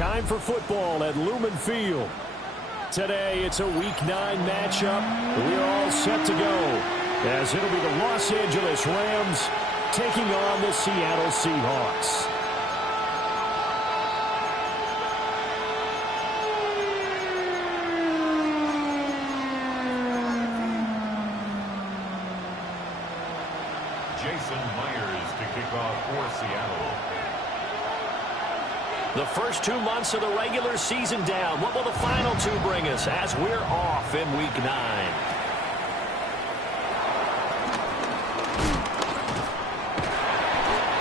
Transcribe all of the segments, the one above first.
time for football at Lumen Field. Today, it's a Week 9 matchup. We're all set to go, as it'll be the Los Angeles Rams taking on the Seattle Seahawks. Jason Myers to kick off for Seattle. The first 2 months of the regular season down. What will the final 2 bring us as we're off in Week 9?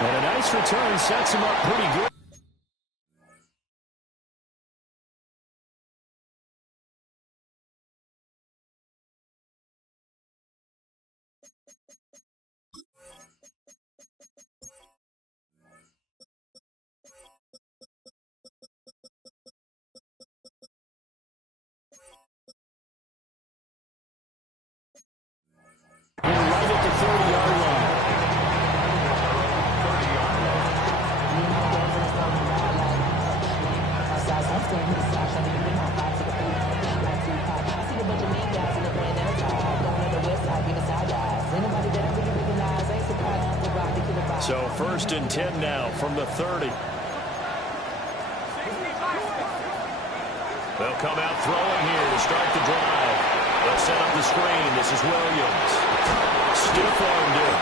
And a nice return sets him up pretty good. And right at the 30-yard line. So 1st and 10 now from the 30. They'll come out throwing here to start the drive. They'll set up the screen. This is Williams. Stiff-armed him.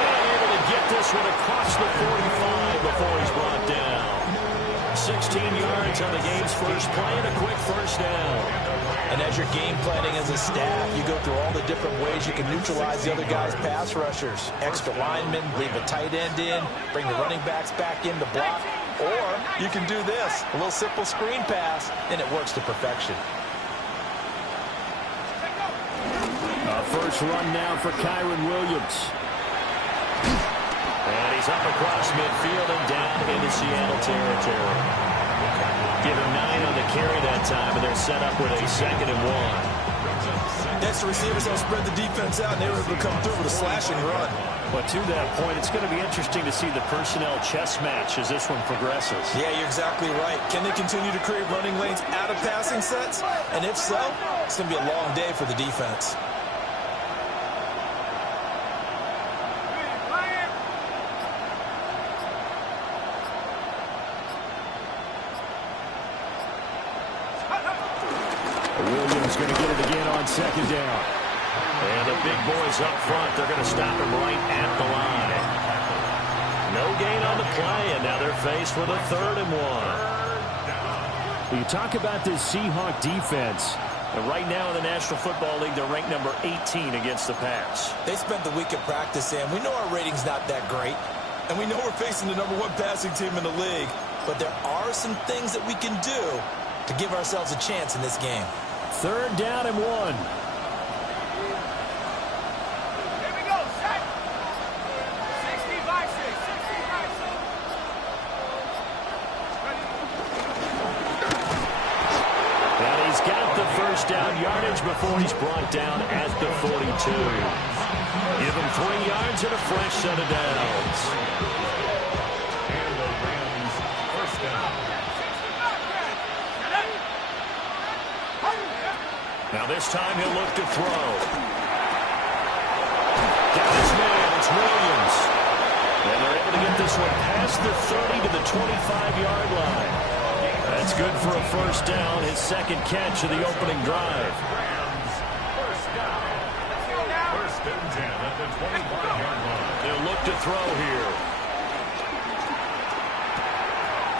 And able to get this one across the 45 before he's brought down. 16 yards on the game's first play and a quick first down. And as you're game planning as a staff, you go through all the different ways you can neutralize the other guy's pass rushers. Extra linemen, leave a tight end in, bring the running backs back in to block. Or you can do this, a little simple screen pass, and it works to perfection. First run now for Kyron Williams. And he's up across midfield and down into Seattle territory. Give him 9 on the carry that time, and they're set up with a 2nd and 1. Extra receivers don't spread the defense out, and they were able to come through with a slashing run. But to that point, it's going to be interesting to see the personnel chess match as this one progresses. Yeah, you're exactly right. Can they continue to create running lanes out of passing sets? And if so, it's going to be a long day for the defense. Williams going to get it again on 2nd down. And the big boys up front, they're going to stop him right at the line. No gain on the play, and now they're faced with a 3rd and 1. You talk about this Seahawk defense. And right now in the National Football League, they're ranked number 18 against the pass. They spent the week of practice, and we know our rating's not that great. And we know we're facing the number 1 passing team in the league. But there are some things that we can do to give ourselves a chance in this game. 3rd down and 1. Here we go, set. 65-6, 65-6. And he's got the first down yardage before he's brought down at the 42. Give him 3 yards and a fresh set of downs. And the Rams first down. Now this time he'll look to throw. Got his man, it's Williams. And they're able to get this one past the 30 to the 25-yard line. That's good for a first down, his 2nd catch of the opening drive. Rams first down. 1st and 10 at the 25-yard line. They'll look to throw here.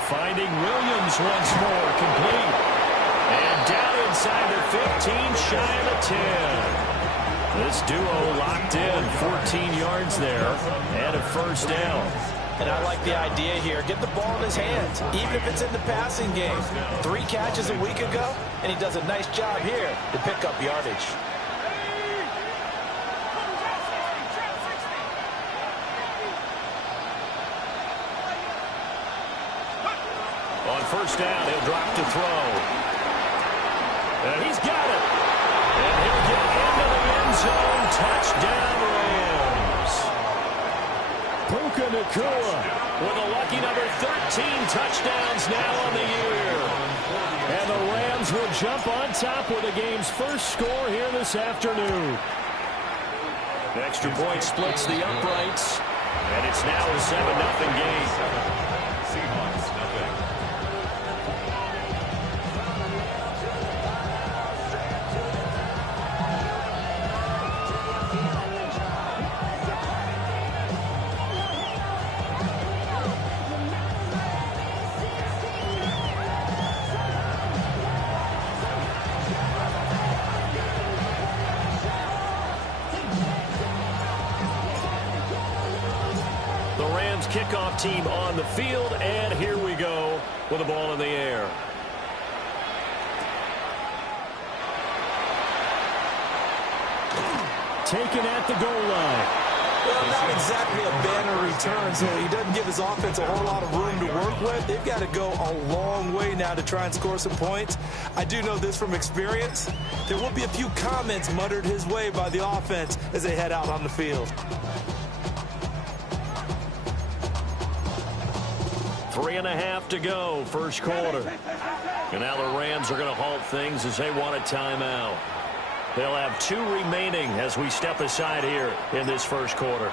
Finding Williams once more, complete. And down inside the 15, shy of the 10. This duo locked in, 14 yards there, and a first down. And I like the idea here. Get the ball in his hands, even if it's in the passing game. 3 catches a week ago, and he does a nice job here to pick up yardage. On first down, he'll drop to throw. And he's got it. And he'll get into the end zone. Touchdown, Rams. Puka Nacua with a lucky number 13 touchdowns now on the year. Rams will jump on top with the game's first score here this afternoon. Extra point splits the uprights, and it's now a 7-0 game. Seahawks nothing. Kickoff team on the field, and here we go with the ball in the air. Taken at the goal line. Well, not exactly a banner return, so he doesn't give his offense a whole lot of room to work with. They've got to go a long way now to try and score some points. I do know this from experience. There will be a few comments muttered his way by the offense as they head out on the field. 3.5 to go, first quarter. And now the Rams are going to halt things as they want a timeout. They'll have 2 remaining as we step aside here in this first quarter.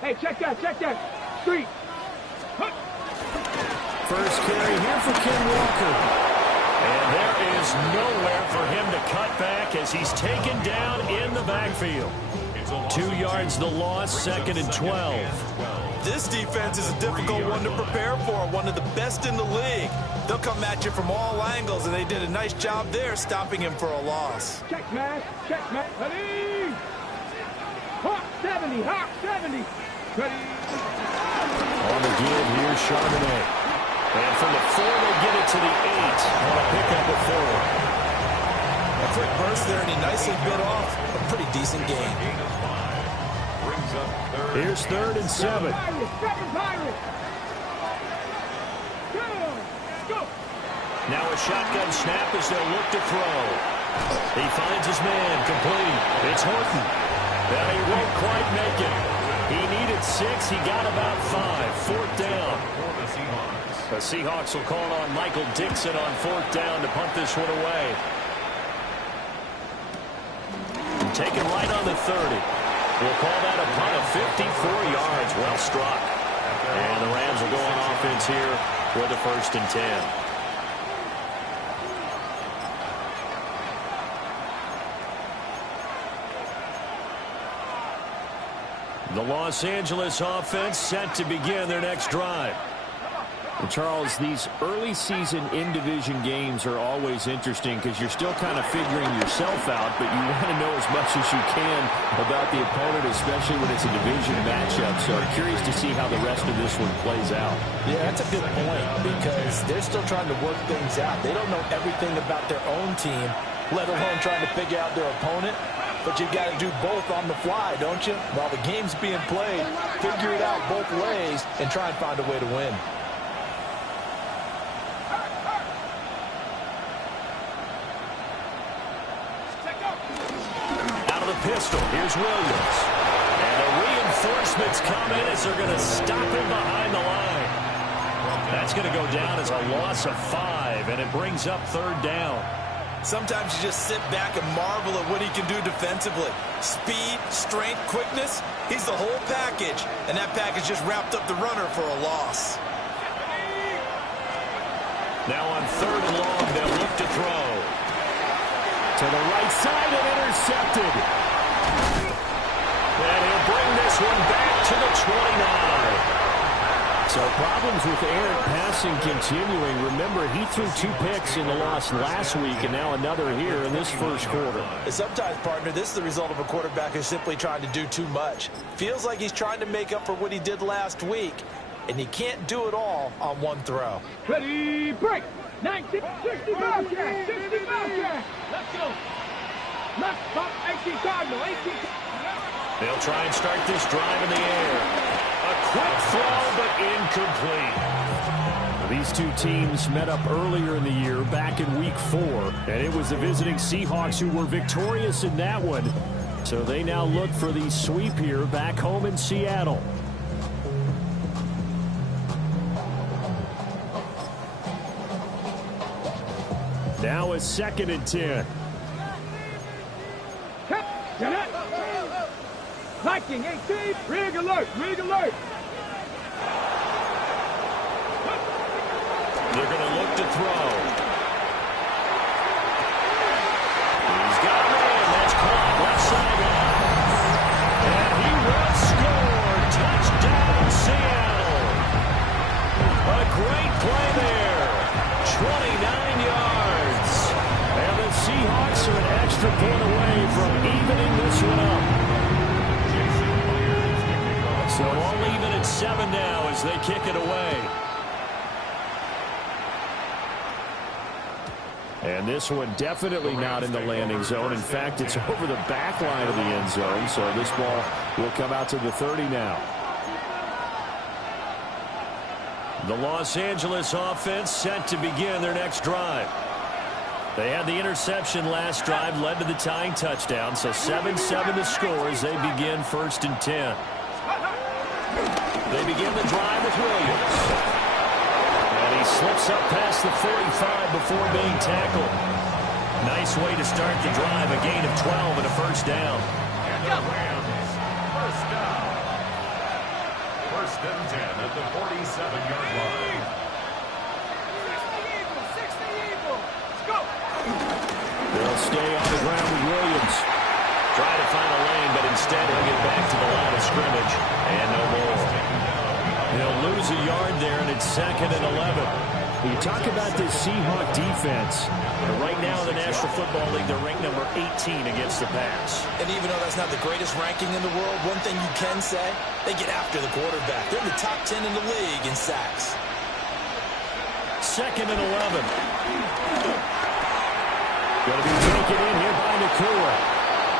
Hey, check that. Street. First carry here for Ken Walker. And there is nowhere for him to cut back as he's taken down in the backfield. 2 yards the loss, 2nd and 12. This defense is a difficult one to prepare for, one of the best in the league. They'll come at you from all angles, and they did a nice job there stopping him for a loss. Check, man. Ready? Hawk 70. Ready? On the give, here's Charbonnet. And from the 4, they get it to the 8 on a pickup of 4. A quick burst there, and he nicely bit off a pretty decent game. Here's 3rd and 7. Now a shotgun snap as they'll look to throw. He finds his man, complete. It's Horton. But he won't quite make it. He needed 6. He got about 5. 4th down. The Seahawks will call on Michael Dixon on 4th down to punt this one away. Taken right on the 30. We'll call that a punt of 54 yards. Well struck. And the Rams will go on offense here with a 1st and 10. The Los Angeles offense set to begin their next drive. And Charles, these early season in-division games are always interesting because you're still kind of figuring yourself out, but you want to know as much as you can about the opponent, especially when it's a division matchup. So I'm curious to see how the rest of this one plays out. Yeah, that's a good point because they're still trying to work things out. They don't know everything about their own team, let alone trying to figure out their opponent. But you've got to do both on the fly, don't you? While the game's being played, figure it out both ways and try and find a way to win. Out of the pistol, here's Williams. And the reinforcements come in as they're going to stop him behind the line. That's going to go down as a loss of 5, and it brings up 3rd down. Sometimes you just sit back and marvel at what he can do defensively. Speed, strength, quickness, he's the whole package. And that package just wrapped up the runner for a loss. Now on 3rd and long, they'll look to throw. To the right side and intercepted. And he'll bring this one back to the 29. So problems with errant passing continuing. Remember, he threw 2 picks in the loss last week and now another here in this first quarter. Sometimes, partner, this is the result of a quarterback who's simply trying to do too much. Feels like he's trying to make up for what he did last week, and he can't do it all on one throw. Ready, break. 1960 Bobcat. 60 Bobcat. Let's go. Left pump, 18 Cardinal. 18. They'll try and start this drive in the air. A quick throw, but incomplete. These two teams met up earlier in the year, back in Week 4, and it was the visiting Seahawks who were victorious in that one. So they now look for the sweep here back home in Seattle. Now a 2nd and 10. Liking 18, rig alert, rig alert. They're going to look to throw. He's got a man. That's caught left sideline. And he will score. Touchdown, Seattle. A great play there. 29 yards. And the Seahawks are an extra point away from evening this one up. So all even at 7 now as they kick it away. And this one definitely not in the landing zone. In fact, it's over the back line of the end zone. So this ball will come out to the 30 now. The Los Angeles offense set to begin their next drive. They had the interception last drive, led to the tying touchdown. So 7-7 to score as they begin 1st and 10. They begin the drive with Williams. And he slips up past the 45 before being tackled. Nice way to start the drive. A gain of 12 and a 1st down. And the Rams, 1st down. 1st and 10 at the 47-yard line. 60 Eagles. Let's go. They'll stay on the ground with Williams. Try to find a lane, but instead he'll get back to the line of scrimmage. And no more. He'll lose a yard there, and it's 2nd and 11. You talk about this Seahawk defense. Right now in the National Football League, they're ranked number 18 against the pass. And even though that's not the greatest ranking in the world, one thing you can say, they get after the quarterback. They're in the top 10 in the league in sacks. 2nd and 11. Going to be taken in here by Nakua.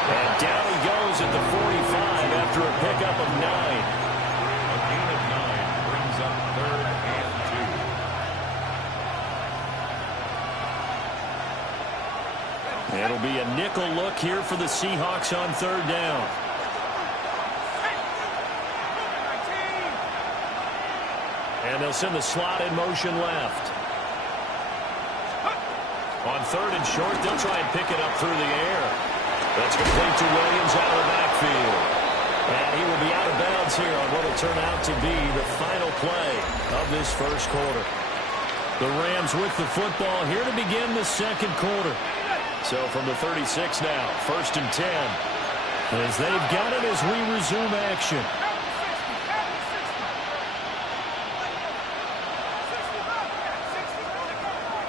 And down he goes at the 45 after a pickup of 9. A gain of 9 brings up 3rd and 2. It'll be a nickel look here for the Seahawks on 3rd down. And they'll send the slot in motion left. On 3rd and short, they'll try and pick it up through the air. That's complete to Williams out of the backfield. And he will be out of bounds here on what will turn out to be the final play of this 1st quarter. The Rams with the football here to begin the 2nd quarter. So from the 36 now, 1st and 10. As they've got it as we resume action.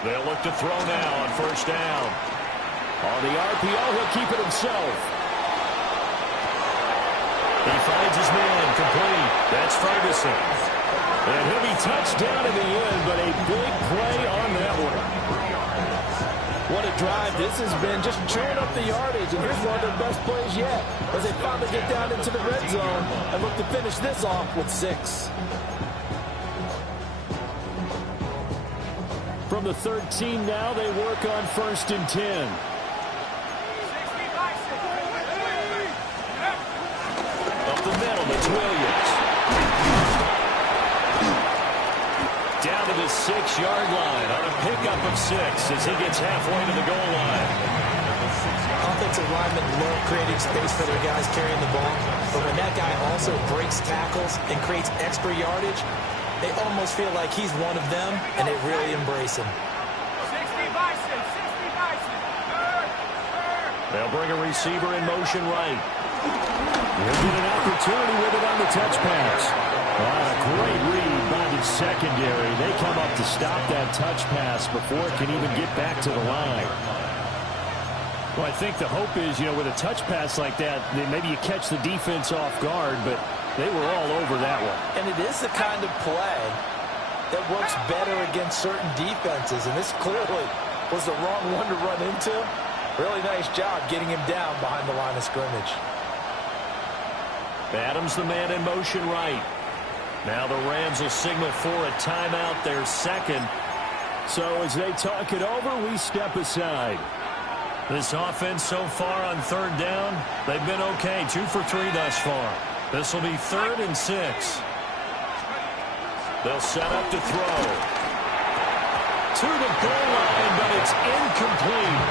They'll look to throw now on 1st down. On the RPO, he'll keep it himself. He finds his man complete. That's Ferguson. And he'll be touched down in the end, but a big play on that one. What a drive this has been, just chewing up the yardage, and here's one of their best plays yet as they finally get down into the red zone and look to finish this off with 6. From the 13 now, they work on 1st and 10. Up the middle, it's Williams. Down to the 6-yard line on a pickup of 6 as he gets halfway to the goal line. Offensive linemen love creating space for their guys carrying the ball, but when that guy also breaks tackles and creates extra yardage, they almost feel like he's one of them, and they really embrace him. 60 Bison, 60 Bison. They'll bring a receiver in motion right. He'll get an opportunity with it on the touch pass. A great read by the secondary. They come up to stop that touch pass before it can even get back to the line. Well, I think the hope is, with a touch pass like that, maybe you catch the defense off guard, but they were all over that one. And it is the kind of play that works better against certain defenses, and this clearly was the wrong one to run into. Really nice job getting him down behind the line of scrimmage. Adams the man in motion right. Now the Rams will signal for a timeout, their second. So as they talk it over, we step aside. This offense so far on third down, they've been okay. 2 for 3 thus far. This will be 3rd and 6. They'll set up to throw. To the goal line, but it's incomplete.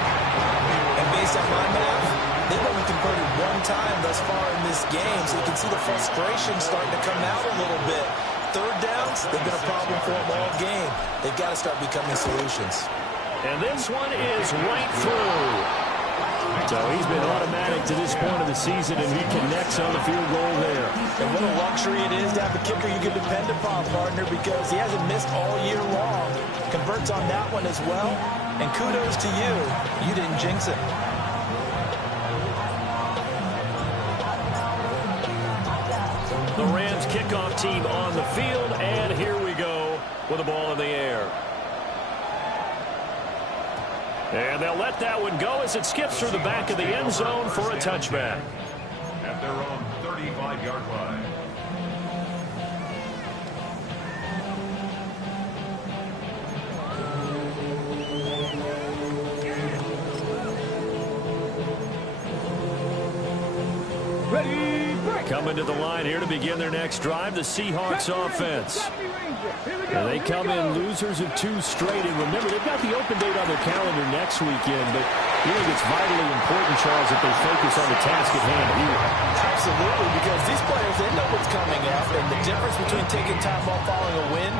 And based on my math, they've only converted 1 time thus far in this game, so you can see the frustration starting to come out a little bit. Third downs, they've been a problem for them all game. They've got to start becoming solutions. And this one is right through. So he's been automatic to this point of the season, and he connects on the field goal there. And what a luxury it is to have a kicker you can depend upon, partner, because he hasn't missed all year long. Converts on that one as well. And kudos to you. You didn't jinx it. The Rams kickoff team on the field, and here we go with the ball in the air. And they'll let that one go as it skips through the back of the end zone for a touchback. At their own 35-yard line. Ready, break. Coming to the line here to begin their next drive, the Seahawks offense. And they come in losers of 2 straight. And remember, they've got the open date on their calendar next weekend. But you think it's vitally important, Charles, that they focus on the task at hand here. Absolutely, because these players, they know what's coming up. And the difference between taking time off following a win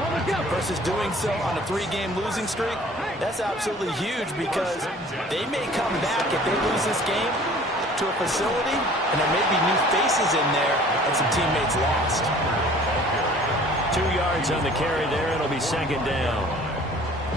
versus doing so on a 3-game losing streak, that's absolutely huge because they may come back if they lose this game to a facility, and there may be new faces in there and some teammates lost. 2 yards on the carry there. It'll be 2nd down.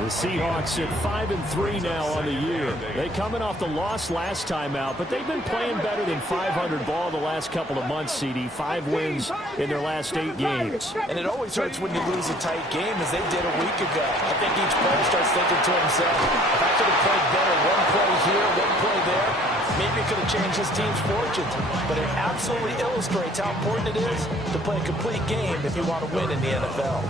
The Seahawks at 5-3 now on the year. They coming off the loss last time out, but they've been playing better than 500 ball the last couple of months, CD. 5 wins in their last 8 games. And it always hurts when you lose a tight game, as they did a week ago. I think each player starts thinking to himself, if I could have played better one play here, one play there, maybe it could have changed his team's fortunes. But it absolutely illustrates how important it is to play a complete game if you want to win in the NFL.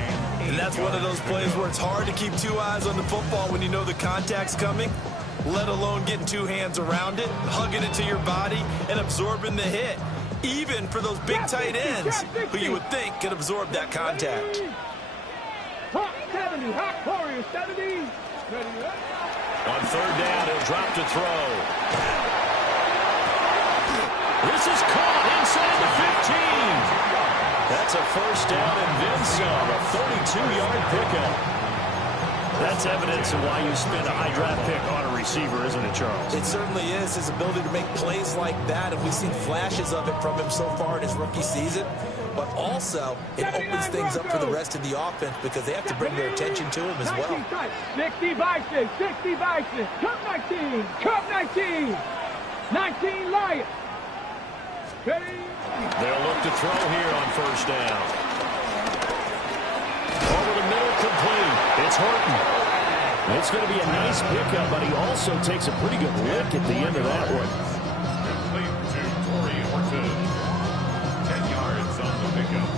And that's one of those plays where it's hard to keep 2 eyes on the football when you know the contact's coming, let alone getting 2 hands around it, hugging it to your body, and absorbing the hit. Even for those big tight ends who you would think could absorb that contact. Hot 70, hot Warriors 70. Ready, On 3rd down, he'll drop to throw. This is caught inside the 15. That's a 1st down and then some, a 32-yard pickup. That's evidence of why you spend a high draft pick on a receiver, isn't it, Charles? It certainly is, his ability to make plays like that, and we've seen flashes of it from him so far in his rookie season. But also, it opens things up for the rest of the offense because they have to bring their attention to him as well. 60 Bison, 60 Bison, Cup 19, Cup 19, 19 Lions. Ready? They'll look to throw here on 1st down. Over the middle, complete. It's Horton. It's going to be a nice pickup, but he also takes a pretty good lick at the end of that one. Complete to Torrey Horton. 10 yards on the pickup.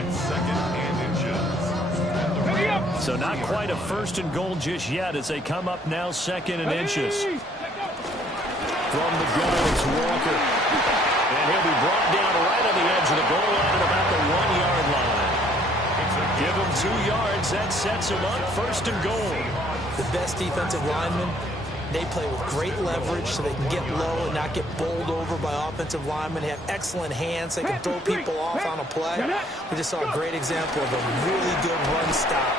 It's 2nd and inches. So not quite a 1st and goal just yet as they come up now 2nd and inches. From the gun, it's Walker. And he'll be brought down right on the edge of the goal line at about the 1-yard line. Give him 2 yards. That sets him up 1st and goal. The best defensive linemen, they play with great leverage so they can get low and not get bowled over by offensive linemen. They have excellent hands. They can throw people off on a play. We just saw a great example of a really good run stop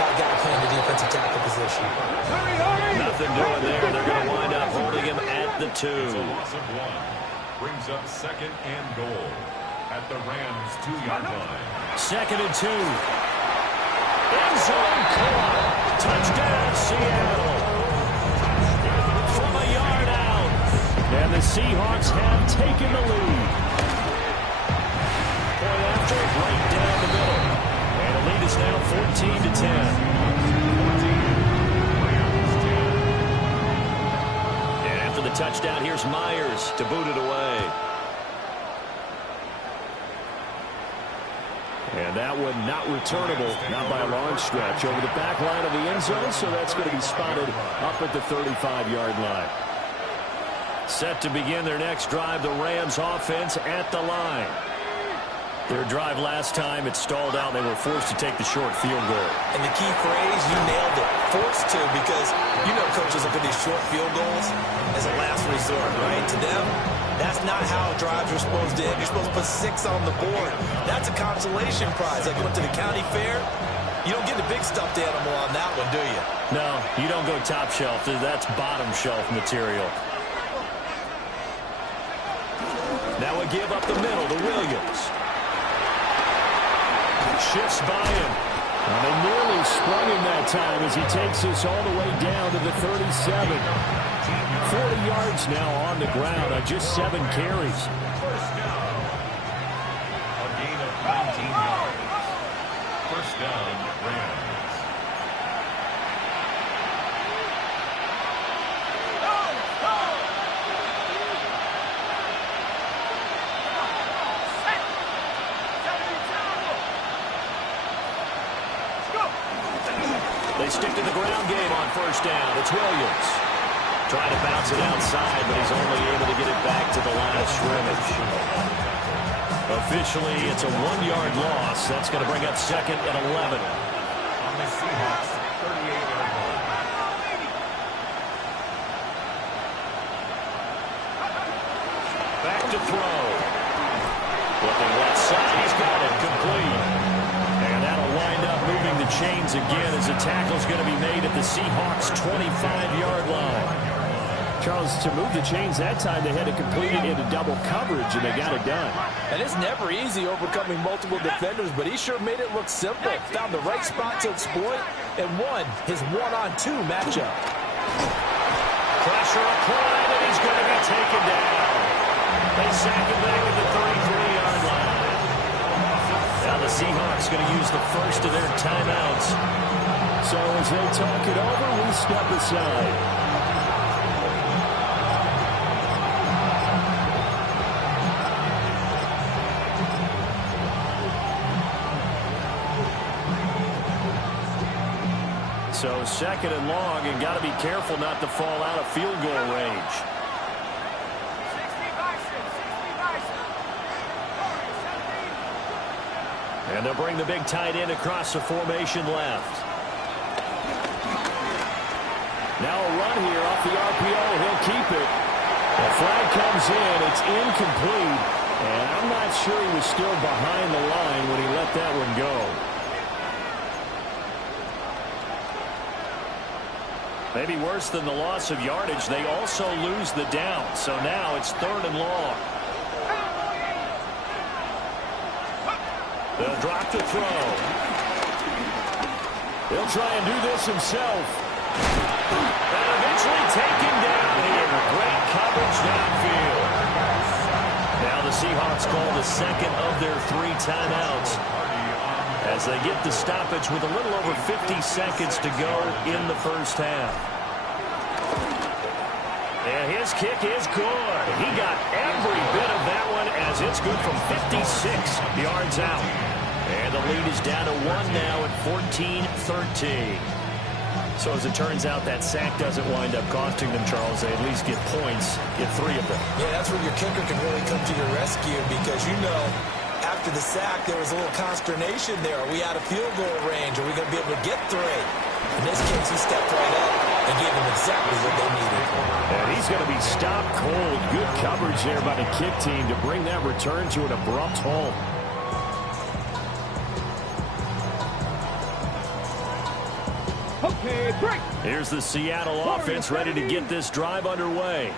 by a guy playing the defensive tackle position. Nothing doing there. They're going to wind up holding him at the 2. It's a loss of 1. Brings up 2nd and goal at the Rams' 2-yard line. 2nd and 2. End zone caught. Touchdown, Seattle. From a yard out. And the Seahawks have taken the lead. Point after, right down the middle. And the lead is now 14-10. The touchdown. Here's Myers to boot it away. And that one not returnable, not by a long stretch, over the back line of the end zone, so that's going to be spotted up at the 35-yard line. Set to begin their next drive, the Rams offense at the line. Their drive last time, it stalled out. They were forced to take the short field goal. And the key phrase, you nailed it, forced to, because you know coaches look at these short field goals as a last resort, right? To them, that's not how drives are supposed to end. You're supposed to put 6 on the board. That's a consolation prize. Like going to the county fair, you don't get the big stuffed animal on that one, do you? No, you don't go top shelf. That's bottom shelf material. Now a give up the middle to Williams. Shifts by him. And they nearly sprung him that time as he takes this all the way down to the 37. 40 yards now on the ground on just 7 carries. First down. A gain of 19 yards. First down, Rams. They stick to the ground game on first down. It's Williams. Trying to bounce it outside, but he's only able to get it back to the line of scrimmage. Officially, it's a 1-yard loss. That's going to bring up 2nd and 11. On the Seahawks, 38-yard line. Back to throw. Looking left side. He's got it. Complete. And that'll wind up moving the chains again as the tackle's going to be made at the Seahawks' 25-yard line. Charles, to move the chains that time, they had to complete it into double coverage, and they got it done. And it's never easy overcoming multiple defenders, but he sure made it look simple. Found the right spot to exploit and won his 1-on-2 matchup. Pressure applied, and he's going to be taken down. They sack him back at the 33-yard line. Now the Seahawks going to use the first of their timeouts. So as they talk it over, we step aside. So 2nd and long, and got to be careful not to fall out of field goal range. And they'll bring the big tight end across the formation left. Now a run here off the RPO. He'll keep it. The flag comes in. It's incomplete. And I'm not sure he was still behind the line when he let that one go. Maybe worse than the loss of yardage, they also lose the down. So now it's 3rd and long. They'll drop the throw. He'll try and do this himself. And eventually taken down here. Great coverage downfield. Now the Seahawks call the 2nd of their 3 timeouts as they get the stoppage with a little over 50 seconds to go in the first half. And his kick is good. He got every bit of that one as it's good from 56 yards out. And the lead is down to 1 now at 14-13. So as it turns out, that sack doesn't wind up costing them, Charles. They at least get points, get 3 of them. Yeah, that's where your kicker can really come to your rescue because, you know, after the sack, there was a little consternation there. Are we out of field goal range? Are we going to be able to get 3? In this case, he stepped right up and gave them exactly what they needed. And he's going to be stopped cold. Good coverage there by the kick team to bring that return to an abrupt halt. Okay, break. Here's the Seattle offense ready to get this drive underway.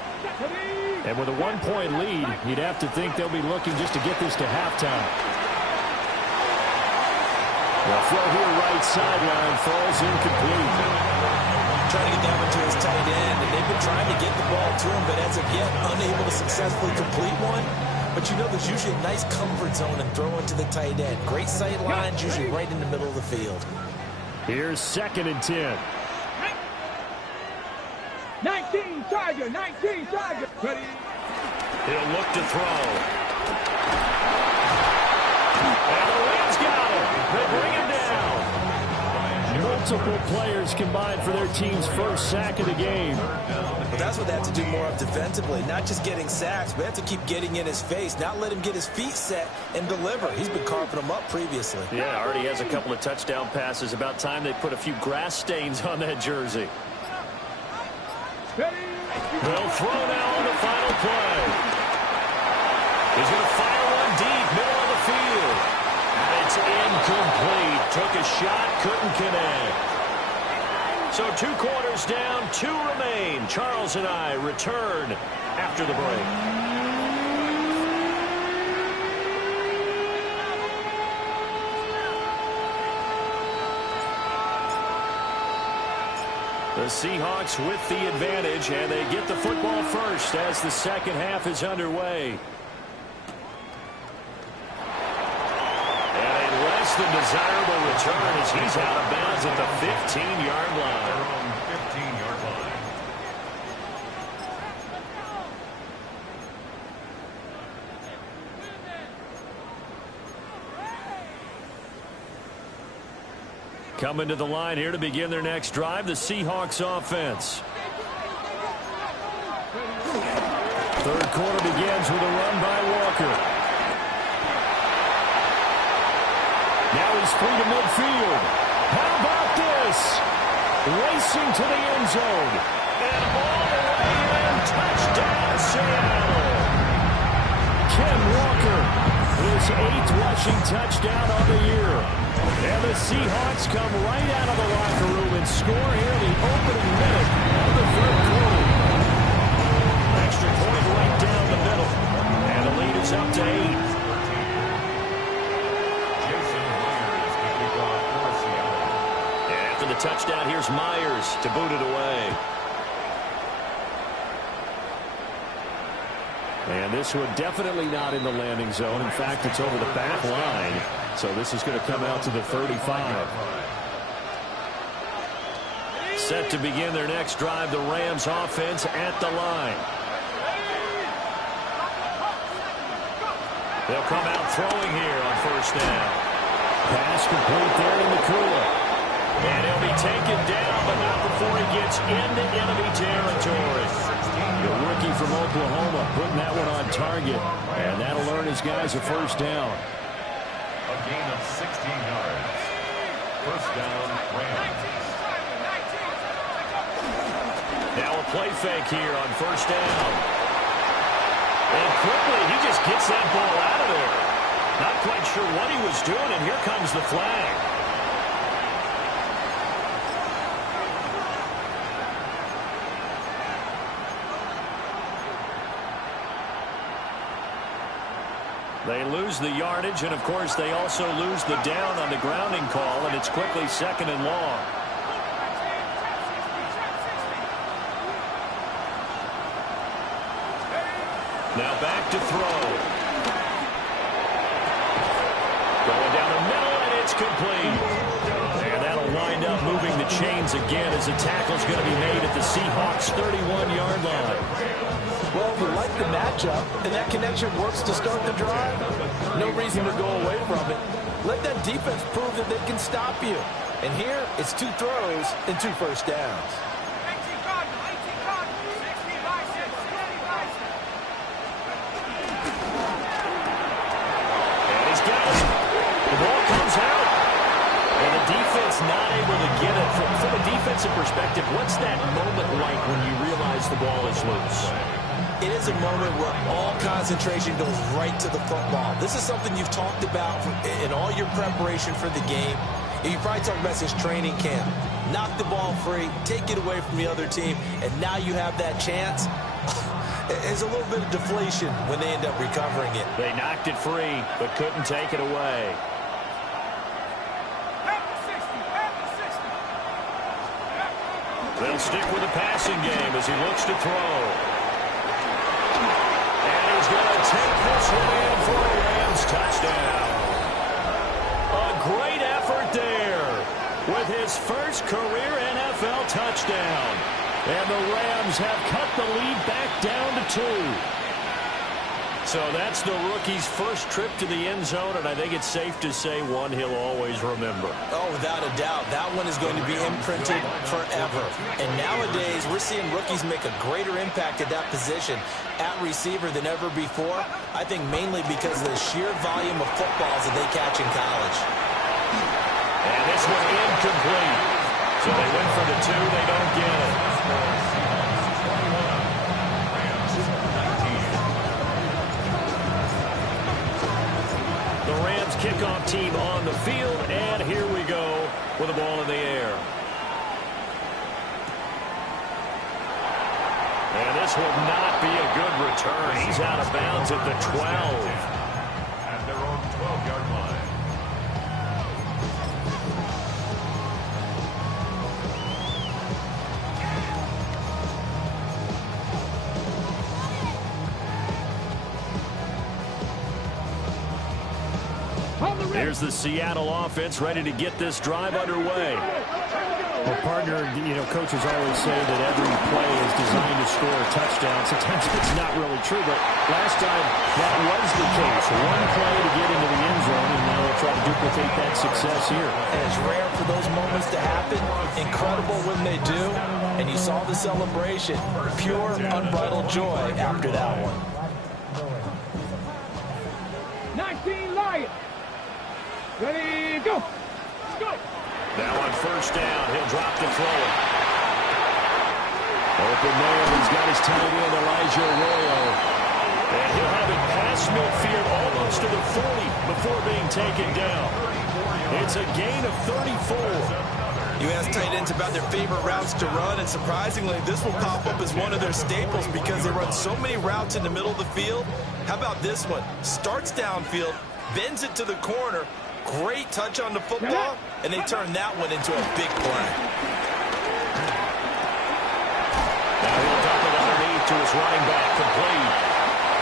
And with a 1-point lead, you'd have to think they'll be looking just to get this to halftime. The throw here right sideline falls incomplete. Trying to get that one to his tight end, and they've been trying to get the ball to him, but as of yet, unable to successfully complete one. But you know there's usually a nice comfort zone in throwing to the tight end. Great sight lines, usually right in the middle of the field. Here's 2nd and 10. 19 Tiger, 19 Tiger. Ready. He'll look to throw. And the Rams got him. multiple players combined for their team's first sack of the game. But that's what they have to do more of defensively, not just getting sacks, but they have to keep getting in his face, not let him get his feet set and deliver. He's been carving them up previously. Yeah, already has a couple of touchdown passes. About time they put a few grass stains on that jersey. They'll throw now on the final play. He's going to fire one deep, middle of the field. It's incomplete. Took a shot, couldn't connect. So 2 quarters down, 2 remain. Charles and I return after the break. The Seahawks with the advantage, and they get the football first as the second half is underway. And a less than desirable return as he's out of bounds at the 15-yard line. 15-yard line. Coming to the line here to begin their next drive, the Seahawks offense. Third quarter begins with a run by Walker. Now he's free to midfield. How about this? Racing to the end zone. And all the way in. Touchdown, Seattle. Ken Walker, his 8th rushing touchdown on the year. And the Seahawks come right out of the locker room and score here in the opening minute of the third quarter. Extra point right down the middle. And the lead is up to 8. After the touchdown, here's Myers to boot it away. And this one definitely not in the landing zone. In fact, it's over the back line. So this is going to come out to the 35. Set to begin their next drive, the Rams offense at the line. They'll come out throwing here on first down. Pass complete there in the cooler. And he'll be taken down, but not before he gets into enemy territory. The rookie from Oklahoma putting that one on target. And that'll earn his guys a first down. A gain of 16 yards. First down, Rams. Now a play fake here on first down. And quickly, he just gets that ball out of there. Not quite sure what he was doing, and here comes the flag. They lose the yardage, and of course they also lose the down on the grounding call, and it's quickly 2nd and long. Now back to throw. Going down the middle, and it's complete. And that'll wind up moving the chains again as the tackle's going to be made at the Seahawks' 31-yard line. Well, if you like the matchup and that connection works to start the drive, no reason to go away from it. Let that defense prove that they can stop you. And here, it's 2 throws and 2 first downs. And he's got it. The ball comes out. And the defense not able to get it. From a defensive perspective, what's that moment like when you realize the ball is loose? It is a moment where all concentration goes right to the football. This is something you've talked about in all your preparation for the game. You probably talked about since training camp. Knock the ball free, take it away from the other team, and now you have that chance. There's a little bit of deflation when they end up recovering it. They knocked it free, but couldn't take it away. They'll stick with the passing game as he looks to throw. He's going to take this one in for a Rams touchdown. A great effort there with his first career NFL touchdown. And the Rams have cut the lead back down to 2. So that's the rookie's first trip to the end zone, and I think it's safe to say one he'll always remember. Oh, without a doubt. That one is going to be imprinted forever. And nowadays, we're seeing rookies make a greater impact at that position at receiver than ever before. I think mainly because of the sheer volume of footballs that they catch in college. And this one incomplete. So they went for the 2. They don't get it. The Rams kickoff team on the field, and here we go with the ball in the air. And this will not be a good return. He's out of bounds at the 12. At their own 12-yard line. Here's the Seattle offense ready to get this drive underway. Well, partner, coaches always say that every play is designed to score a touchdown. Sometimes it's not really true, but last time that was the case. One play to get into the end zone, and now they'll try to duplicate that success here. And it's rare for those moments to happen. Incredible when they do. And you saw the celebration. Pure, unbridled joy after that one. 19 Lions. Ready, go. Go. Now on first down, he'll drop to throw it. Open man, he's got his tight end, Elijah Arroyo. And he'll have it past midfield almost to the 40 before being taken down. It's a gain of 34. You ask tight ends about their favorite routes to run, and surprisingly, this will pop up as one of their staples because they run so many routes in the middle of the field. How about this one? Starts downfield, bends it to the corner, great touch on the football, and they turn that one into a big play. Now he'll dump it underneath to his running back, complete.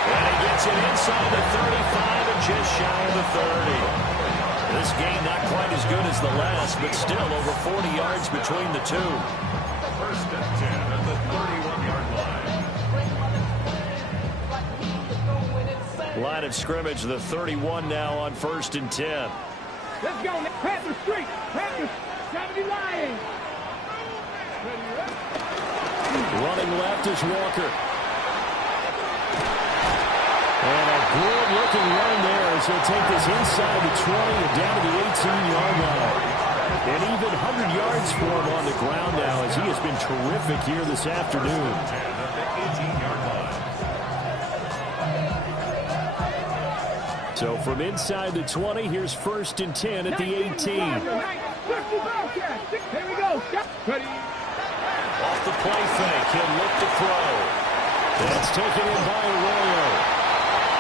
And he gets it inside the 35 and just shy of the 30. This game not quite as good as the last, but still over 40 yards between the two. First and 10 at the 31-yard line. Line of scrimmage, the 31 now on first and 10. Let's go. Panther Street. Panther 70 Lions. Running left is Walker. And a good-looking run there as he'll take this inside the 20 and down to the 18-yard line. And even 100 yards for him on the ground now as he has been terrific here this afternoon. 10 at the 18-yard line. So from inside the 20, here's first and 10 at the 18. Here we go. Ready. Off the play fake, he'll look to throw. That's taken in by Arroyo.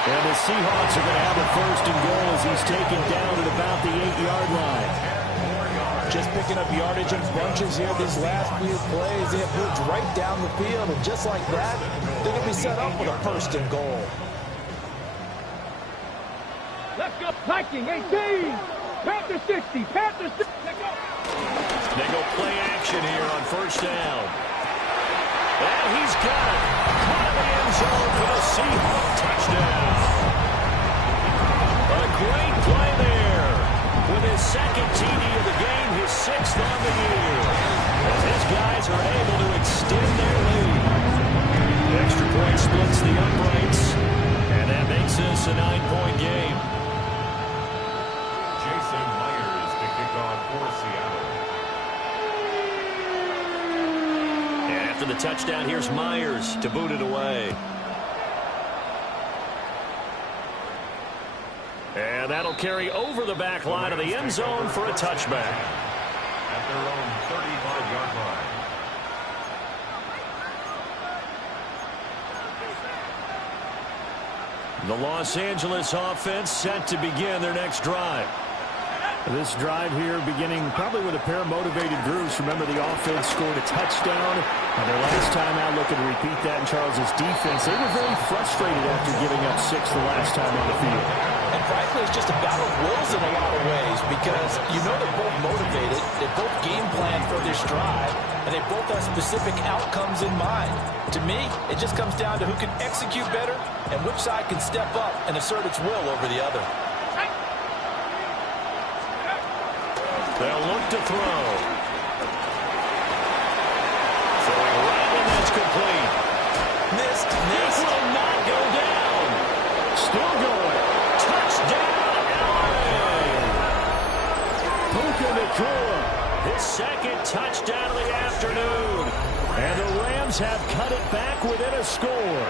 And the Seahawks are going to have a first and goal as he's taken down at about the 8-yard line. Just picking up yardage in bunches here these last few plays. They have moved right down the field, and just like that, they're going to be set up with a first and goal. Let's go. Viking 18. Panther 60. Panther 60. Let's go. They go play action here on first down. And he's got it. Caught in the end zone for the Seahawks touchdown. A great play there. With his second TD of the game, his 6th on the year. And his guys are able to extend their lead. The extra point splits the uprights. And that makes this a 9-point game. Jason Myers to kick off for Seattle. And after the touchdown, here's Myers to boot it away. And that'll carry over the back line of the end zone for a touchback. At their own 35-yard line. The Los Angeles offense set to begin their next drive. This drive here beginning probably with a pair of motivated groups. Remember, the offense scored a touchdown. And their last time out, looking to repeat that in Charles's defense. They were very frustrated after giving up 6 the last time on the field. And frankly, it's just a battle of wills in a lot of ways because you know they're both motivated, they both game plan for this drive, and they both have specific outcomes in mind. To me, it just comes down to who can execute better and which side can step up and assert its will over the other. They'll look to throw. Throwing right, and that's complete. Missed. This will not go down. Still going. Touchdown, LA. Puka Nacua, his second touchdown of the afternoon. And the Rams have cut it back within a score.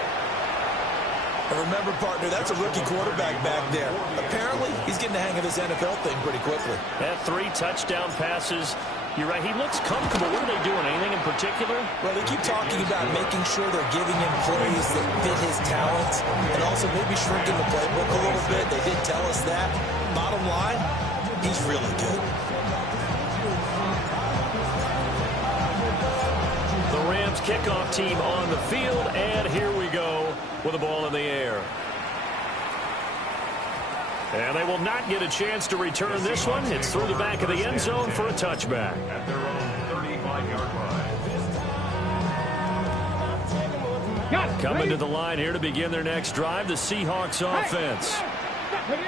And remember, partner, that's a rookie quarterback back there. Apparently, he's getting the hang of this NFL thing pretty quickly. Had 3 touchdown passes. You're right, he looks comfortable. What are they doing? Anything in particular? Well, they keep talking about making sure they're giving him plays that fit his talents and also maybe shrinking the playbook a little bit. They did tell us that. Bottom line, he's really good. The Rams kickoff team on the field, and here we go with the ball in the air. And they will not get a chance to return this one. It's through the back of the end zone for a touchback. At their own 35-yard line. Coming to the line here to begin their next drive, the Seahawks offense.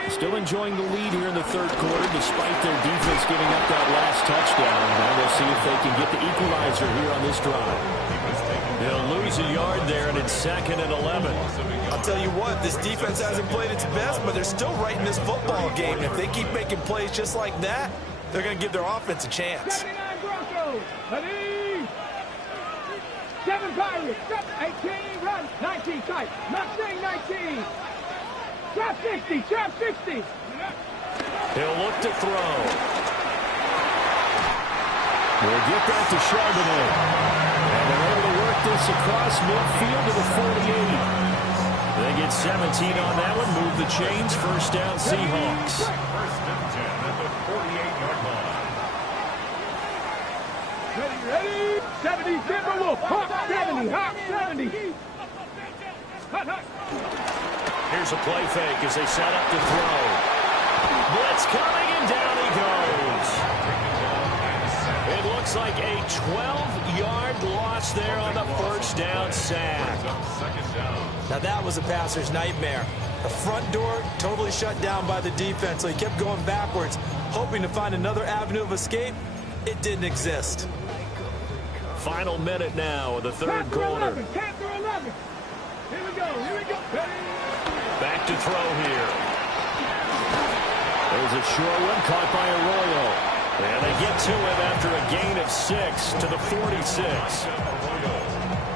Still enjoying the lead here in the third quarter despite their defense giving up that last touchdown. Now we'll see if they can get the equalizer here on this drive. They'll lose a yard there, and it's 2nd and 11. I'll tell you what, this defense hasn't played its best, but they're still right in this football game. If they keep making plays just like that, they're going to give their offense a chance. 79 Broncos, ready. 7 Pirates, 18, run, 19 tight, Mustang 19. Trap 60, trap 60. He'll look to throw. We'll get that to Charbonnet. And they're able to work this across midfield to the 48. They get 17 on that one. Move the chains. First down, Seahawks. 1st and 10 at the 48-yard line. Ready, 70, Timberwolf, Hawk 70, Hawk 70. Hot, hot. Here's a play fake as they set up to throw. Blitz coming, and down he goes. It looks like a 12-yard loss there on the first down sack. Now that was a passer's nightmare. The front door totally shut down by the defense, so he kept going backwards, hoping to find another avenue of escape. It didn't exist. Final minute now of the third quarter. 10 through 11. Here we go, here we go. Back to throw here. There's a short one caught by Arroyo. And they get to him after a gain of 6 to the 46.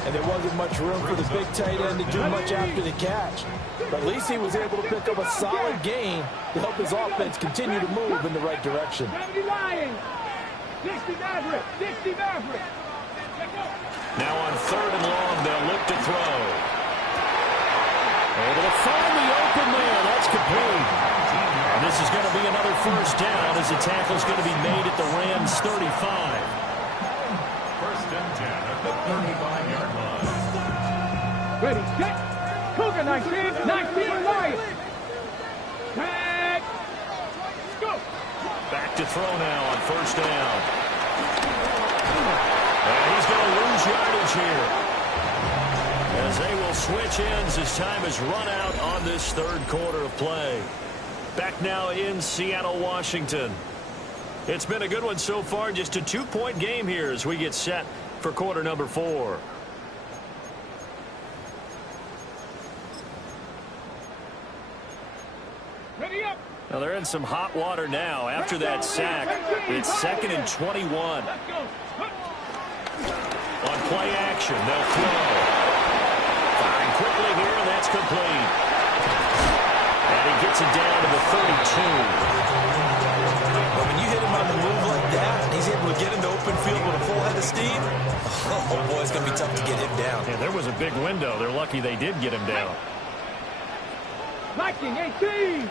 And there wasn't much room for the big tight end to do much after the catch. But at least he was able to pick up a solid gain to help his offense continue to move in the right direction. 70 Lions, 60 Maverick, 60 Maverick. Now on 3rd and long, they'll look to throw. Able to find the open man. That's complete. And this is going to be another first down as the tackle's going to be made at the Rams' 35. 1st and 10 at the 35-yard line. Ready, set. Cougar 19, 19 Lions. Tag. Go. Back to throw now on first down. And he's going to lose yardage here, as they will switch ends as time has run out on this third quarter of play. Back now in Seattle, Washington. It's been a good one so far. Just a 2-point game here as we get set for quarter number 4. Ready up. Now they're in some hot water now after that sack. It's 2nd and 21. Let's go. On play action, they'll throw. Firing quickly here, and that's complete. And he gets it down to the 32. But when you hit him on the move like that, and he's able to get into open field with a full head of steam, oh boy, it's going to be tough to get him down. Yeah, there was a big window. They're lucky they did get him down. Viking 18.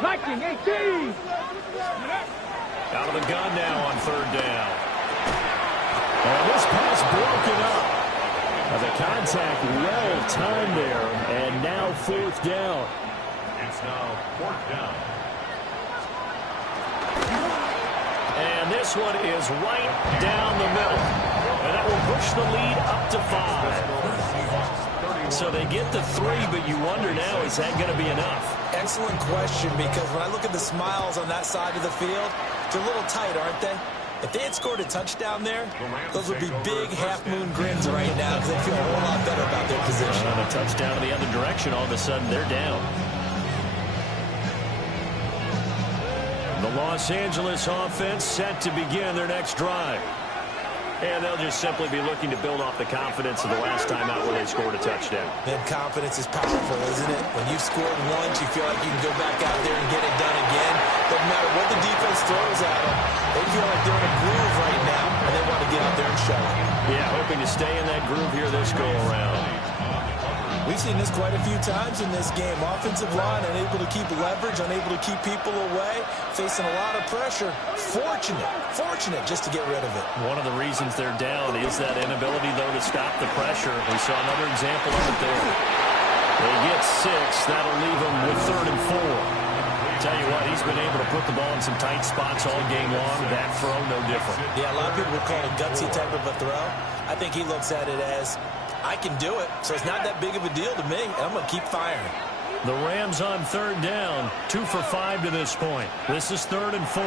Viking 18. Out of the gun now on 3rd down. And this pass broken up. The contact well timed there, and now fourth down. It's now fourth down. And this one is right down the middle. And that will push the lead up to 5. So they get the 3, but you wonder now, is that going to be enough? Excellent question, because when I look at the smiles on that side of the field, they're a little tight, aren't they? If they had scored a touchdown there, those would be big half-moon grins right now because they feel a whole lot better about their position. On a touchdown in the other direction, all of a sudden they're down. The Los Angeles offense set to begin their next drive. And they'll just simply be looking to build off the confidence of the last time out where they scored a touchdown. Man, confidence is powerful, isn't it? When you've scored once, you feel like you can go back out there and get it done again. Doesn't matter what the defense throws at them. They feel like they're in a groove right now, and they want to get out there and show it. Yeah, hoping to stay in that groove here this go-around. We've seen this quite a few times in this game. Offensive line unable to keep leverage, unable to keep people away, facing a lot of pressure. Fortunate just to get rid of it. One of the reasons they're down is that inability, though, to stop the pressure. We saw another example of it there. They get 6. That'll leave them with 3rd and 4. Tell you what, he's been able to put the ball in some tight spots all game long. That throw, no different. Yeah, a lot of people would call it a gutsy type of a throw. I think he looks at it as, I can do it, so it's not that big of a deal to me, and I'm going to keep firing. The Rams on 3rd down, 2 for 5 to this point. This is 3rd and 4.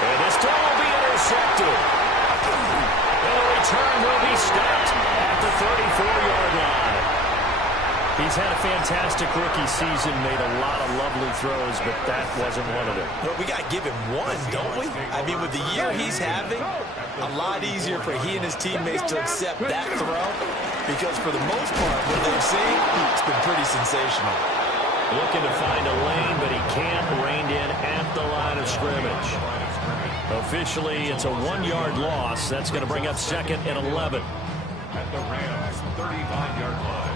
And this time will be intercepted. And the return will be stopped at the 34-yard line. He's had a fantastic rookie season, made a lot of lovely throws, but that wasn't one of them. Well, we got to give him one, don't we? I mean, with the year he's having, a lot easier for he and his teammates to accept that throw, because for the most part, what they've seen, it's been pretty sensational. Looking to find a lane, but he can't. Reined in at the line of scrimmage. Officially, it's a 1-yard loss. That's going to bring up 2nd and 11. At the Rams' 35-yard line.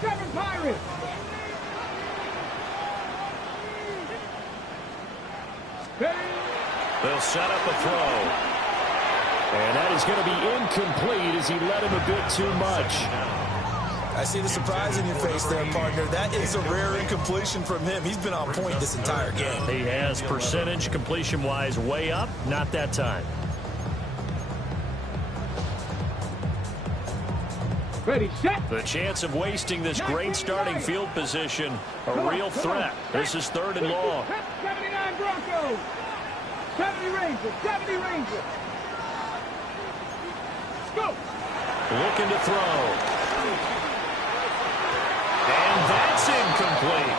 Seven Pirates! They'll set up a throw. And that is going to be incomplete as he led him a bit too much. I see the surprise in your face there, partner. That is a rare incompletion from him. He's been on point this entire game. He has percentage completion-wise way up. Not that time. Ready, set. The chance of wasting this great starting field position, a real threat. This is 3rd and long. 79 Broncos. 70 Rangers. 70 Rangers. Go. Looking to throw. And that's incomplete.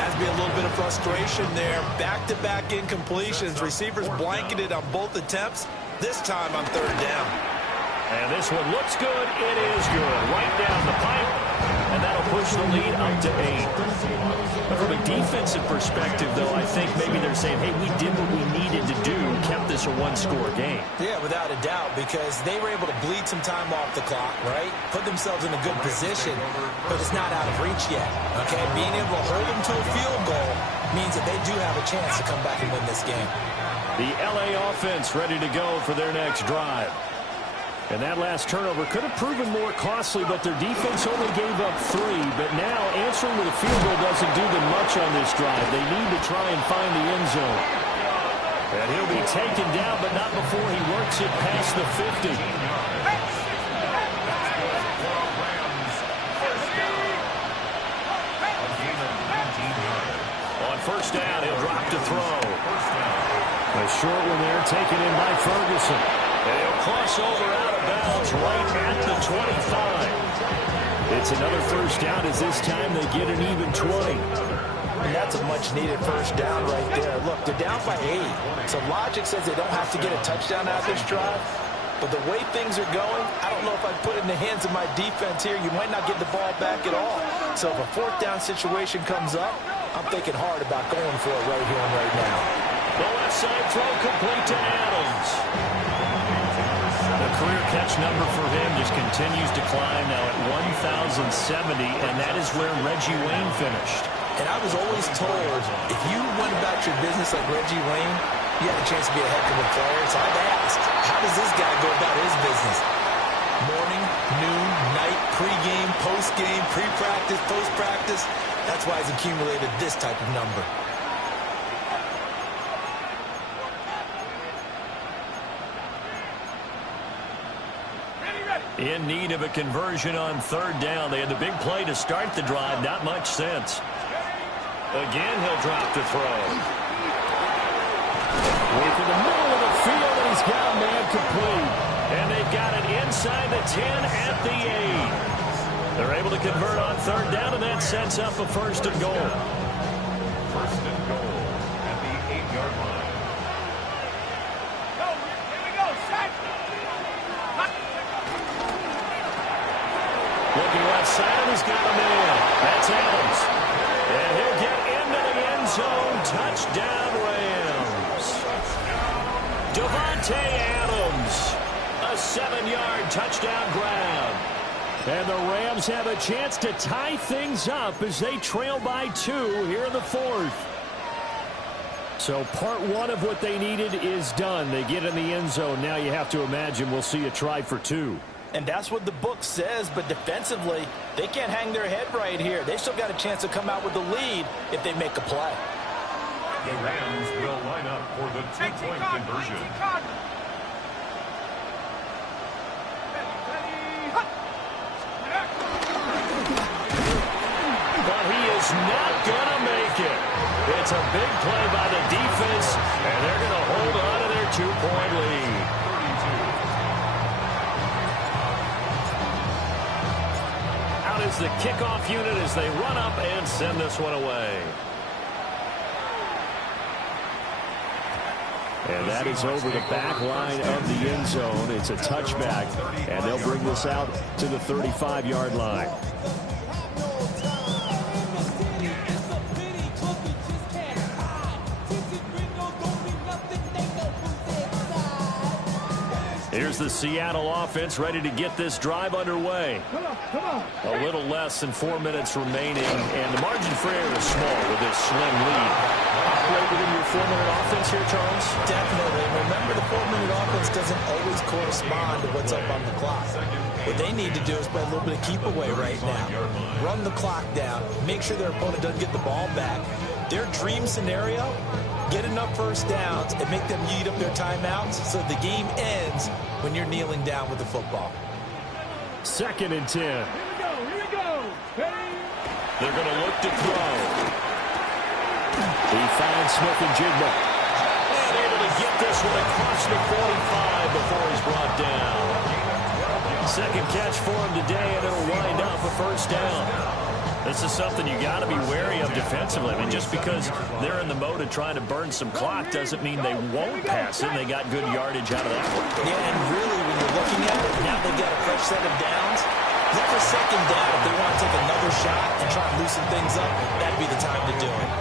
Has to be a little bit of frustration there. Back-to-back incompletions. Receivers blanketed on both attempts. This time on 3rd down. And this one looks good. It is good. Right down the pipe. And that'll push the lead up to 8. But from a defensive perspective, though, I think maybe they're saying, hey, we did what we needed to do, kept this a 1-score game. Yeah, without a doubt, because they were able to bleed some time off the clock, right? Put themselves in a good position, but it's not out of reach yet, okay? Being able to hold them to a field goal means that they do have a chance to come back and win this game. The LA offense ready to go for their next drive. And that last turnover could have proven more costly, but their defense only gave up 3. But now answering with a field goal doesn't do them much on this drive. They need to try and find the end zone. And he'll be taken down, but not before he works it past the 50. On 1st down, he'll drop to throw. A short one there, taken in by Ferguson. And he'll cross over out of bounds right at the 25. It's another 1st down as this time they get an even 20. And that's a much-needed 1st down right there. Look, they're down by 8. So logic says they don't have to get a touchdown out of this drive. But the way things are going, I don't know if I'd put it in the hands of my defense here. You might not get the ball back at all. So if a 4th down situation comes up, I'm thinking hard about going for it right here and right now. The left side throw complete to Adams. The career catch number for him just continues to climb, now at 1,070, and that is where Reggie Wayne finished. And I was always told, if you went about your business like Reggie Wayne, you had a chance to be a heck of a player. So I've asked, how does this guy go about his business? Morning, noon, night, pre-game, post-game, pre-practice, post-practice. That's why he's accumulated this type of number. In need of a conversion on third down. They had the big play to start the drive. Not much sense. Again, he'll drop to throw. Into the middle of the field, and he's got a man complete. And they've got it inside the 10 at the 8. They're able to convert on third down, and that sets up a first and goal. First and goal at the 8-yard line. Here we go, set. Looking left side, and he's got him in. That's Adams. And he'll get into the end zone. Touchdown, Rams. Davante Adams. A 7-yard touchdown grab. And the Rams have a chance to tie things up as they trail by 2 here in the fourth. So part one of what they needed is done. They get in the end zone. Now you have to imagine we'll see a try for 2. And that's what the book says, but defensively, they can't hang their head right here. They still got a chance to come out with the lead if they make a play. The Rams will line up for the two-point conversion. But he is not going to make it. It's a big play by the defense, and they're going to hold on to their 2-point lead. Out is the kickoff unit as they run up and send this one away. And that is over the back line of the end zone. It's a touchback, and they'll bring this out to the 35-yard line. Here's the Seattle offense ready to get this drive underway. Come on. A little less than 4 minutes remaining, and the margin for error is small with this slim lead. Operate within your 4-minute offense here, Charles? Definitely. Remember, the 4-minute offense doesn't always correspond to what's up on the clock. What they need to do is play a little bit of keep away right now. Run the clock down. Make sure their opponent doesn't get the ball back. Their dream scenario, get enough first downs and make them eat up their timeouts so the game ends when you're kneeling down with the football. 2nd and 10. Here we go. They're going to look to throw. He finds Smith and Jigba. And able to get this one across the 45 before he's brought down. Second catch for him today, and it'll wind up a first down. This is something you got to be wary of defensively. I mean, just because they're in the mode of trying to burn some clock doesn't mean they won't pass it. They got good yardage out of that one. Yeah, and really, when you're looking at it, now they've got a fresh set of downs. Look for second down. If they want to take another shot and try and loosen things up, that'd be the time to do it.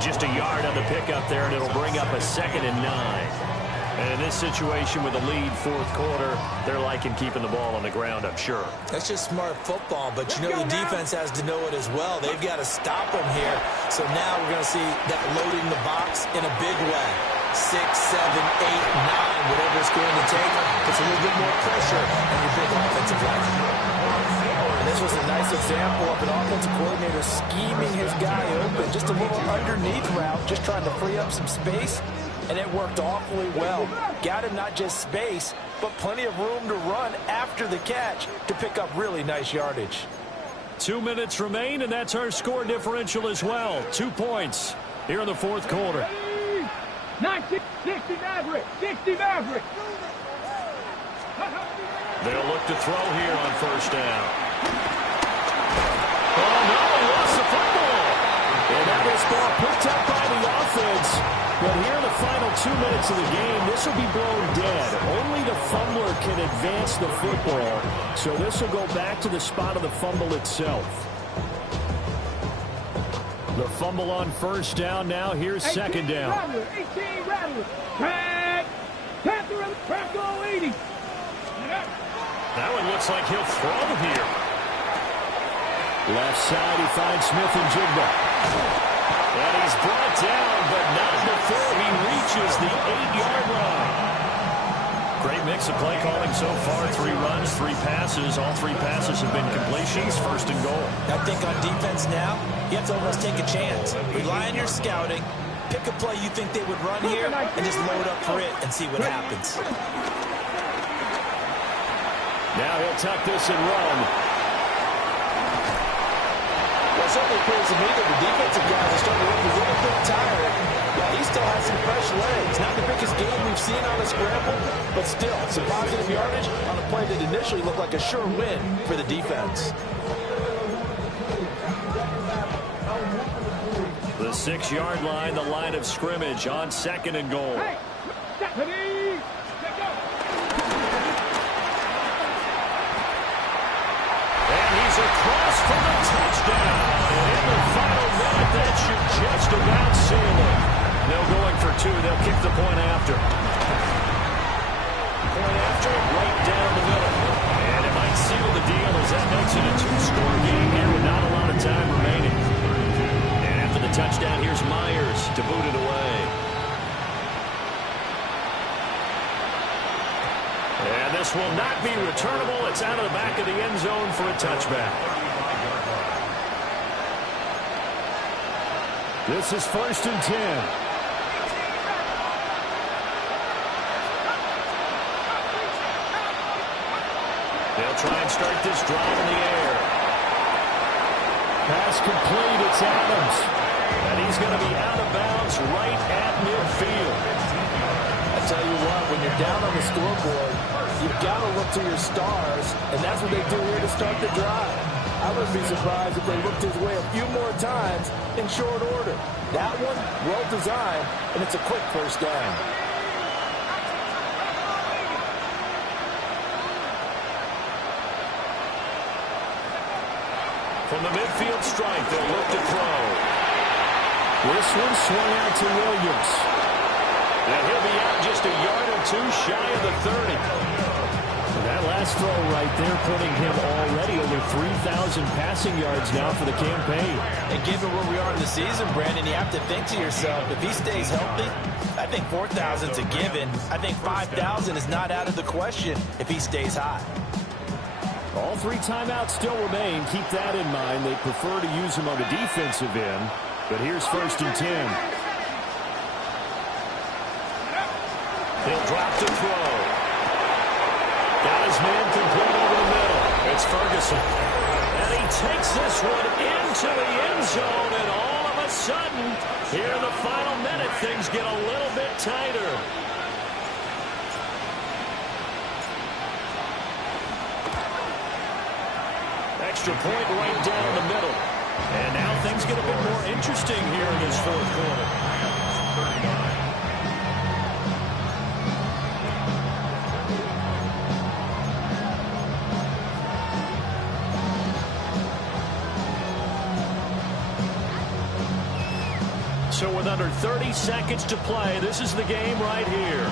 Just a yard on the pickup there, and it'll bring up a 2nd and 9. And in this situation with a lead, fourth quarter, they're liking keeping the ball on the ground, I'm sure. That's just smart football, but you know the defense has to know it as well. They've got to stop them here. So now we're going to see that loading the box in a big way. 6, 7, 8, 9, whatever it's going to take, puts a little bit more pressure on your big offensive line. And this was a nice example of an offensive coordinator scheming his guy open. Just a little underneath route, just trying to free up some space. And it worked awfully well. Got him not just space, but plenty of room to run after the catch to pick up really nice yardage. 2 minutes remain, and that's our score differential as well. 2 points here in the fourth quarter. 60 Maverick. 60 Maverick. They'll look to throw here on first down. Oh, no, he lost the football. And that was ball picked up by the offense. But here in the final 2 minutes of the game, this will be blown dead. Only the fumbler can advance the football. So this will go back to the spot of the fumble itself. The fumble on first down now. Here's second down. Rattler, 18 Rattler. Tag. Panther 80. That one looks like he'll throw here. Left side, he finds Smith and Jigba. And he's brought down, but not before he reaches the 8-yard line. Great mix of play calling so far. 3 runs, 3 passes. All 3 passes have been completions. First and goal. I think on defense now, you have to almost take a chance. Rely on your scouting. Pick a play you think they would run here and just load up for it and see what happens. Now he'll tuck this and run. Well, it certainly appears to me that the defensive guys are starting to look a little bit tired. While he still has some fresh legs. Not the biggest game we've seen on a scramble, but still some positive yardage on a play that initially looked like a sure win for the defense. The 6-yard line, the line of scrimmage on second and goal. Hey, ready, let go. And he's across for the touchdown. And in the final minute, that should just about seal it. No going for 2. They'll kick the point after. Point after, right down the middle. And it might seal the deal as that makes it a 2-score game here with not a lot of time remaining. And after the touchdown, here's Myers to boot it away. And this will not be returnable. It's out of the back of the end zone for a touchback. This is 1st and 10. They'll try and start this drive in the air. Pass complete. It's Adams. And he's going to be out of bounds right at midfield. I tell you what, when you're down on the scoreboard, you've got to look to your stars, and that's what they do here to start the drive. I wouldn't be surprised if they looked his way a few more times in short order. That one, well designed, and it's a quick first down. From the midfield strike, they'll look to throw. This one swung out to Williams. And he'll be out just a yard or 2 shy of the 30. And that last throw right there putting him already over 3,000 passing yards now for the campaign. And given where we are in the season, Brandon, you have to think to yourself, if he stays healthy, I think 4,000 is a given. I think 5,000 is not out of the question if he stays hot. All 3 timeouts still remain. Keep that in mind. They prefer to use them on the defensive end. But here's 1st and 10. He'll drop to throw. Got his man complete over the middle. It's Ferguson. And he takes this one into the end zone. And all of a sudden, here in the final minute, things get a little bit tighter. Extra point right down the middle. And now things get a bit more interesting here in this 4th quarter. So with under 30 seconds to play, this is the game right here.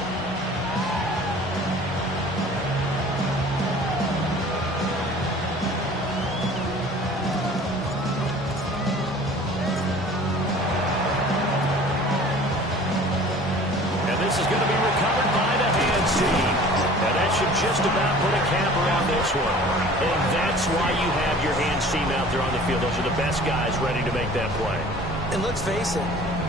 This is going to be recovered by the hand seam. And that should just about put a capper on this one. And that's why you have your hands team out there on the field. Those are the best guys ready to make that play. And let's face it,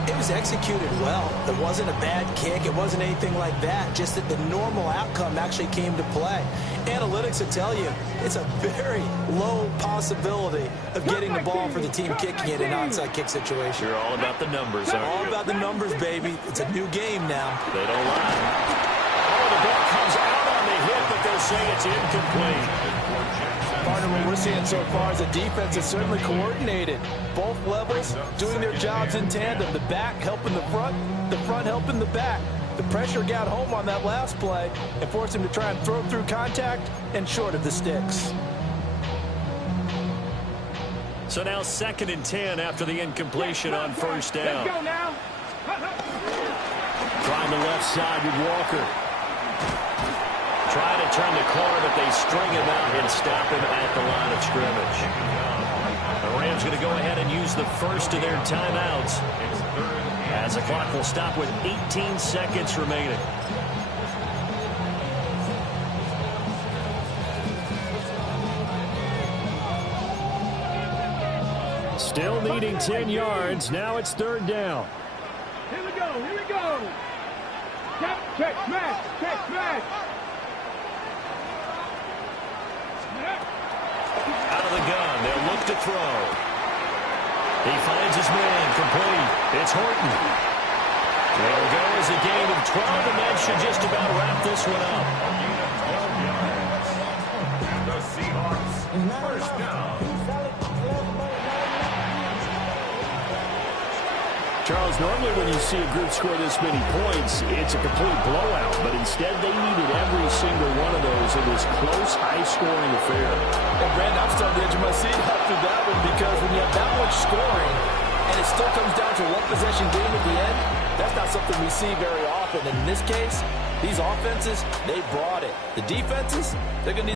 it was executed well. It wasn't a bad kick. It wasn't anything like that. Just that the normal outcome actually came to play. Analytics will tell you it's a very low possibility of getting the ball for the team kicking it in an onside kick situation. You're all about the numbers, aren't you? All about the numbers, baby. It's a new game now. They don't lie. Oh, the ball comes out on the hit, but they'll say it's incomplete. Partner, what we're seeing so far is the defense is certainly coordinated. Both levels doing their jobs in tandem. The back helping the front helping the back. The pressure got home on that last play and forced him to try and throw through contact and short of the sticks. So now 2nd and 10 after the incompletion on 1st down. Let's go now. Trying the left side with Walker. Trying to turn the corner, but they string him out and stop him at the line of scrimmage. The Rams going to go ahead and use the first of their timeouts as the clock will stop with 18 seconds remaining. Still needing 10 yards. Now it's third down. Here we go. Here we go. Check, smash. Check, smash. Out of the gun. They'll look to throw. He finds his man. Complete. It's Horton. They'll go as a gain of 12, and that should just about wrap this one up. The Seahawks, first down. Charles, normally when you see a group score this many points, it's a complete blowout. But instead, they needed every single one of those in this close, high-scoring affair. Well, Brandon, I'm starting to edge of my seat after that one because when you have that much scoring and it still comes down to a one-possession game at the end, that's not something we see very often. And in this case, these offenses, they brought it. The defenses, they're going to need